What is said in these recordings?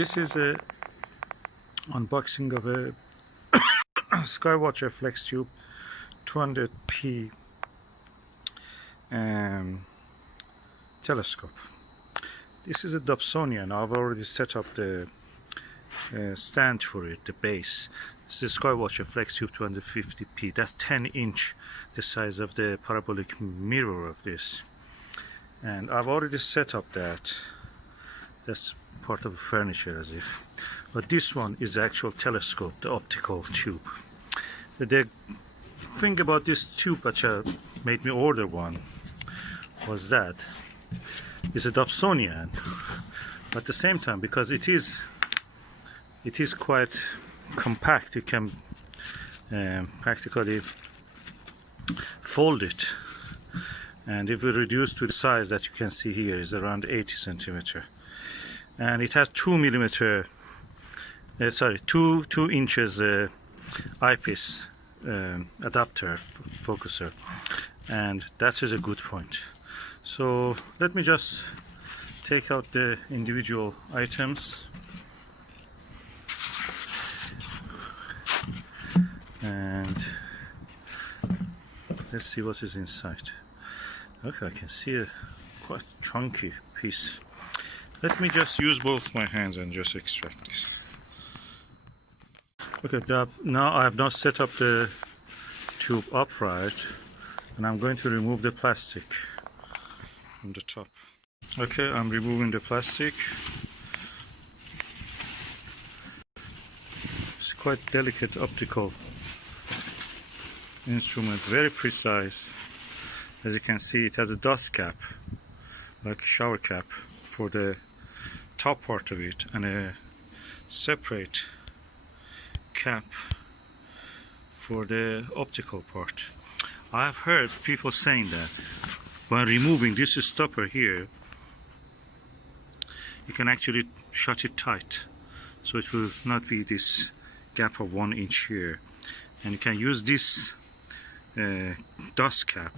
This is a unboxing of a Skywatcher FlexTube 200p telescope. This is a Dobsonian. I've already set up the stand for it, the base. This is Skywatcher FlexTube 250p. That's 10-inch, the size of the parabolic mirror of this. And I've already set up that. That's part of the furniture as if. But this one is the actual telescope, the optical tube. The thing about this tube which made me order one was that it's a Dobsonian. But at the same time, because it is quite compact, you can practically fold it. And if we reduce to the size that you can see here is around 80 centimeter. And it has 2 inches eyepiece adapter focuser, and that is a good point. So let me just take out the individual items and let's see what is inside. Okay, I can see a quite chunky piece. Let me just use both my hands and just extract this. Okay, now I have not set up the tube upright, and I'm going to remove the plastic from the top. Okay, I'm removing the plastic. It's quite delicate optical instrument, very precise. As you can see, it has a dust cap, like a shower cap, for the top part of it, and a separate cap for the optical part. I've heard people saying that when removing this stopper here, you can actually shut it tight, so it will not be this gap of 1 inch here, and you can use this dust cap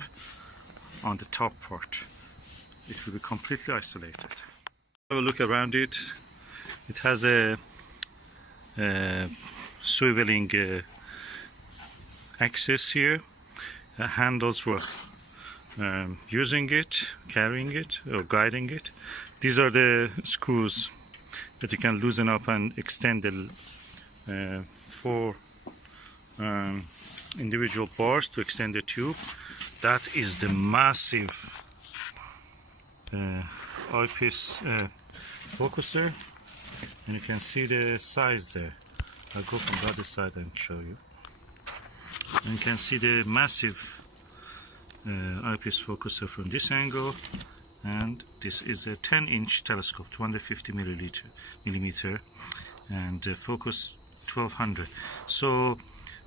on the top part. It will be completely isolated. Have a look around it. It has a swiveling axis here, handles for using it, carrying it, or guiding it. These are the screws that you can loosen up and extend the 4 individual bars to extend the tube. That is the massive eyepiece focuser, and you can see the size there. I'll go from the other side and show you. And you can see the massive eyepiece focuser from this angle, and this is a 10-inch telescope, 250 millimeter, and focus 1200. So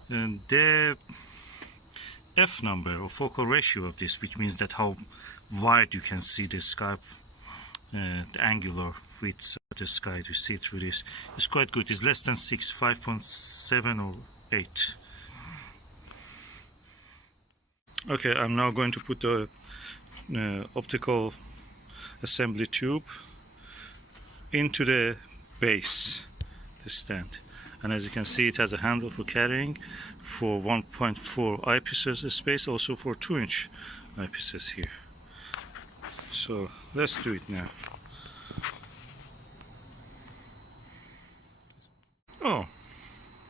the F number or focal ratio of this, which means that how wide you can see the sky, the angular width of the sky to see through this, is quite good. It's less than 6, 5.7 or 8. Okay, I'm now going to put the optical assembly tube into the base, the stand. And as you can see, it has a handle for carrying, for 1.4 eyepieces space, also for 2-inch eyepieces here. So let's do it now. Oh,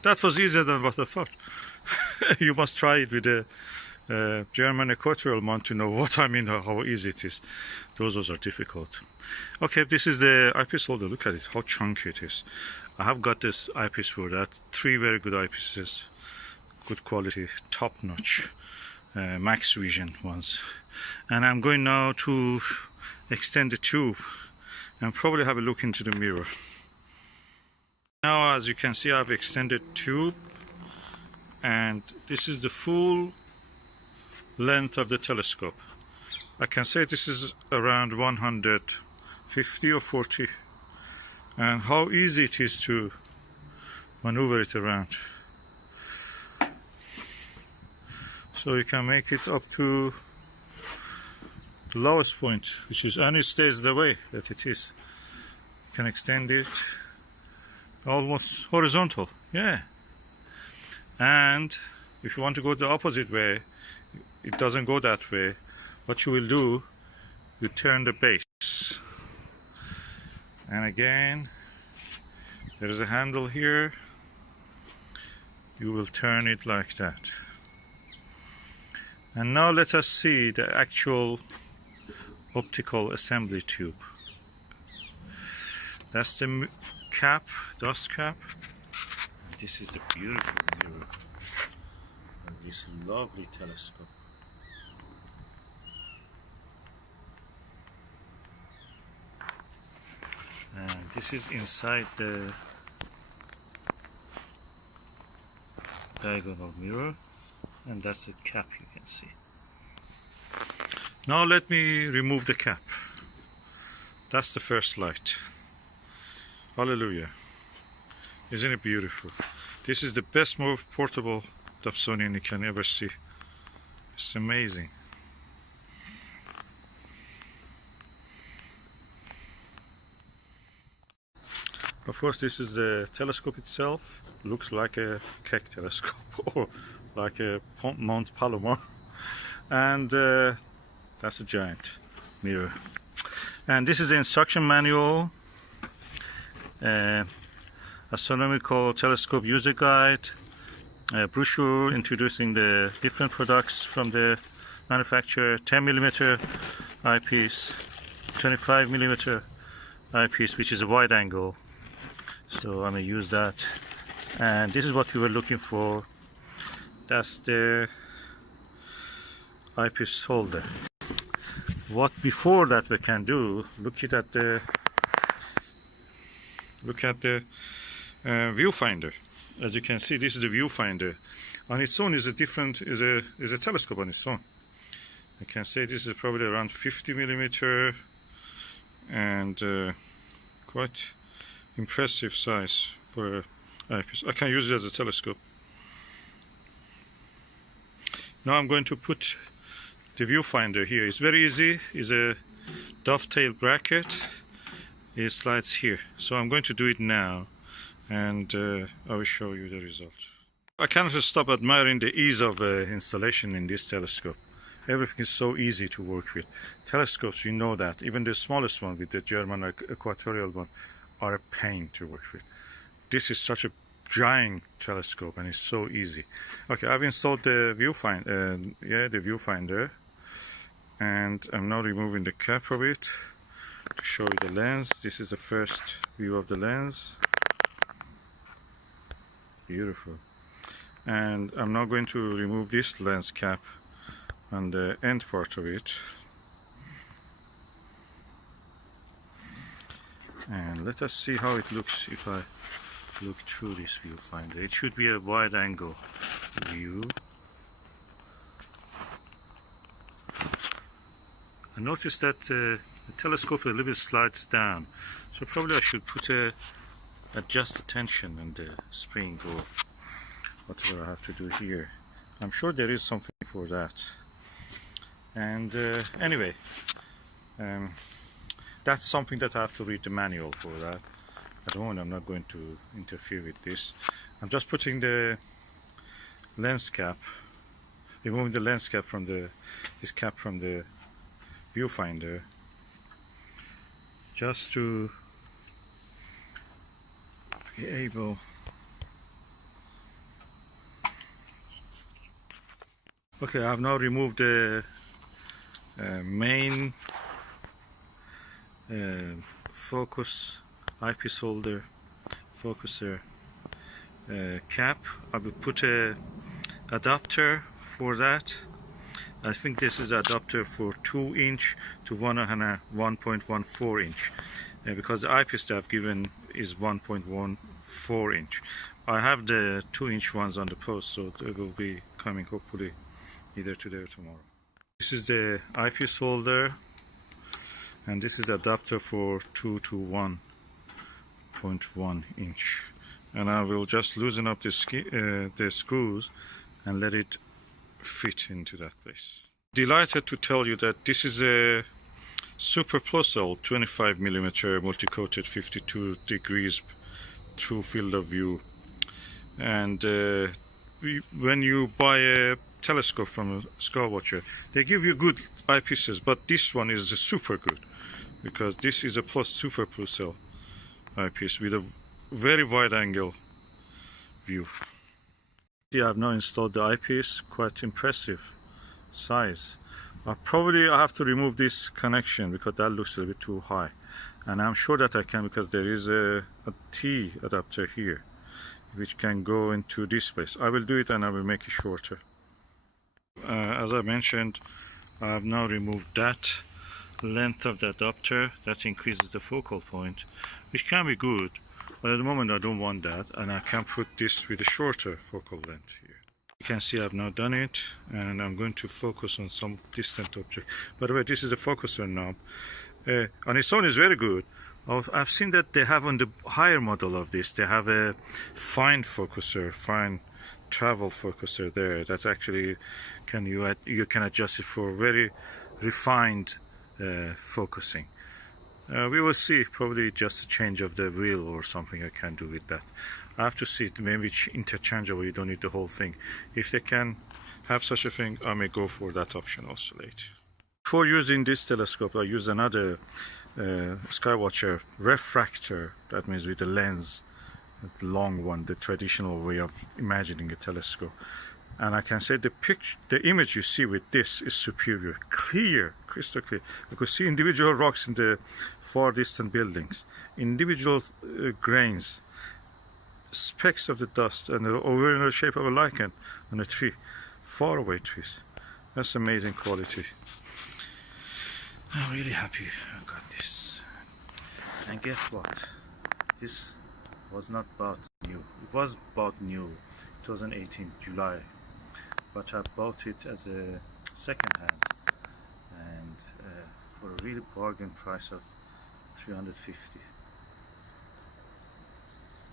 that was easier than what I thought. You must try it with a German equatorial mount to know what I mean, how easy it is. Those are difficult. Okay, this is the eyepiece holder. Look at it, how chunky it is. I have got this eyepiece for that. 3 very good eyepieces, good quality, top-notch, max vision ones. And I'm going now to extend the tube and probably have a look into the mirror. Now, as you can see, I've extended tube, and this is the full length of the telescope. I can say this is around 150 or 40, and how easy it is to maneuver it around. So you can make it up to the lowest point, which is, and it stays the way that it is. You can extend it almost horizontal, yeah. And if you want to go the opposite way, it doesn't go that way. What you will do, you turn the base, and again there is a handle here. You will turn it like that. And now let us see the actual optical assembly tube. That's the cap, dust cap. This is the beautiful mirror of this lovely telescope. And this is inside the diagonal mirror, and that's the cap you can see. Now let me remove the cap. That's the first light. Hallelujah. Isn't it beautiful? This is the best, most portable Dobsonian you can ever see. It's amazing. Of course, this is the telescope itself. Looks like a Keck telescope or like a Mount Palomar. And that's a giant mirror. And this is the instruction manual. Astronomical telescope user guide, brochure introducing the different products from the manufacturer, 10mm eyepiece, 25mm eyepiece, which is a wide angle, so I'm going to use that. And this is what we were looking for. That's the eyepiece holder. What before that we can do, look at the viewfinder. As you can see, this is a viewfinder. On its own is a telescope on its own. I can say this is probably around 50mm and quite impressive size for an eyepiece. I can use it as a telescope. Now I'm going to put the viewfinder here. It's very easy. It's a dovetail bracket. It slides here. So I'm going to do it now, and I will show you the result. I cannot stop admiring the ease of installation in this telescope. Everything is so easy to work with. Telescopes, you know that. Even the smallest one with the German equatorial one are a pain to work with. This is such a giant telescope and it's so easy. Okay, I've installed the viewfinder, and I'm now removing the cap of it to show you the lens. This is the first view of the lens. Beautiful. And I'm now going to remove this lens cap on the end part of it. And let us see how it looks if I look through this viewfinder. It should be a wide angle view. I noticed that the telescope a little bit slides down, so probably I should adjust the tension and the spring or whatever I have to do here. I'm sure there is something for that. And anyway, that's something that I have to read the manual for that. At the moment I'm not going to interfere with this. I'm just putting the lens cap, removing the lens cap from this cap from the viewfinder, just to be able. Okay, I've now removed the main focus eyepiece holder focuser cap. I will put a adapter for that. I think this is adapter for 2" to 1.14" because the eyepiece that I've given is 1.14". I have the 2" ones on the post, so they will be coming hopefully either today or tomorrow. This is the eyepiece holder, and this is the adapter for 2 to 1.1". And I will just loosen up the screws and let it fit into that place. Delighted to tell you that this is a super plus 25mm multi-coated 52 degrees true field of view. And when you buy a telescope from a Skywatcher, they give you good eyepieces, but this one is super good because this is a plus super cell eyepiece with a very wide angle view. I have now installed the eyepiece, quite impressive size. Probably I have to remove this connection because that looks a little bit too high, and I'm sure that I can because there is a T adapter here which can go into this place. I will do it and I will make it shorter. As I mentioned, I have now removed that length of the adapter. That increases the focal point, which can be good, but at the moment I don't want that, and I can put this with a shorter focal length here. You can see I've now done it, and I'm going to focus on some distant object. By the way, this is a focuser knob. On its own is very good. I've seen that they have on the higher model of this, they have a fine focuser, fine travel focuser there that actually you can adjust it for very refined focusing. We will see, probably just a change of the wheel or something I can do with that. I have to see it, maybe it's interchangeable, you don't need the whole thing. If they can have such a thing, I may go for that option also later. Before using this telescope, I use another Skywatcher refractor, that means with a lens, the long one, the traditional way of imagining a telescope. And I can say the image you see with this is superior, clear, crystal clear. You could see individual rocks in the far distant buildings, individual grains, specks of the dust, and over in the shape of a lichen on a tree, far away trees. That's amazing quality. I'm really happy I got this. And guess what? This was not bought new. It was bought new 2018 July, but I bought it as a second hand, and for a really bargain price of $350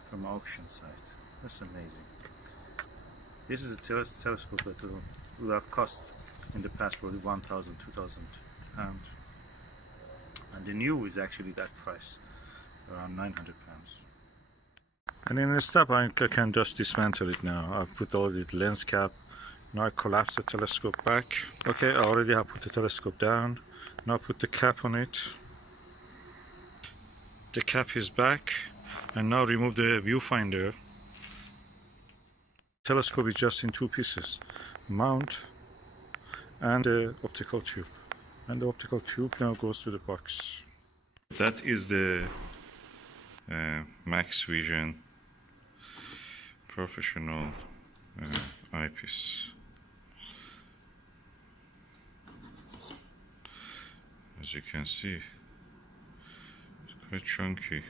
from auction site. That's amazing. This is a telescope that would have cost in the past probably 1,000, 2,000 pounds, and the new is actually that price, around 900 pounds. And in the step I can just dismantle it now. I've put all the lens cap. Now I collapse the telescope back. Okay, I already have put the telescope down. Now put the cap on it. The cap is back, and now remove the viewfinder. Telescope is just in two pieces, mount and the optical tube. And the optical tube now goes to the box. That is the Max Vision professional eyepiece. As you can see, it's quite chunky.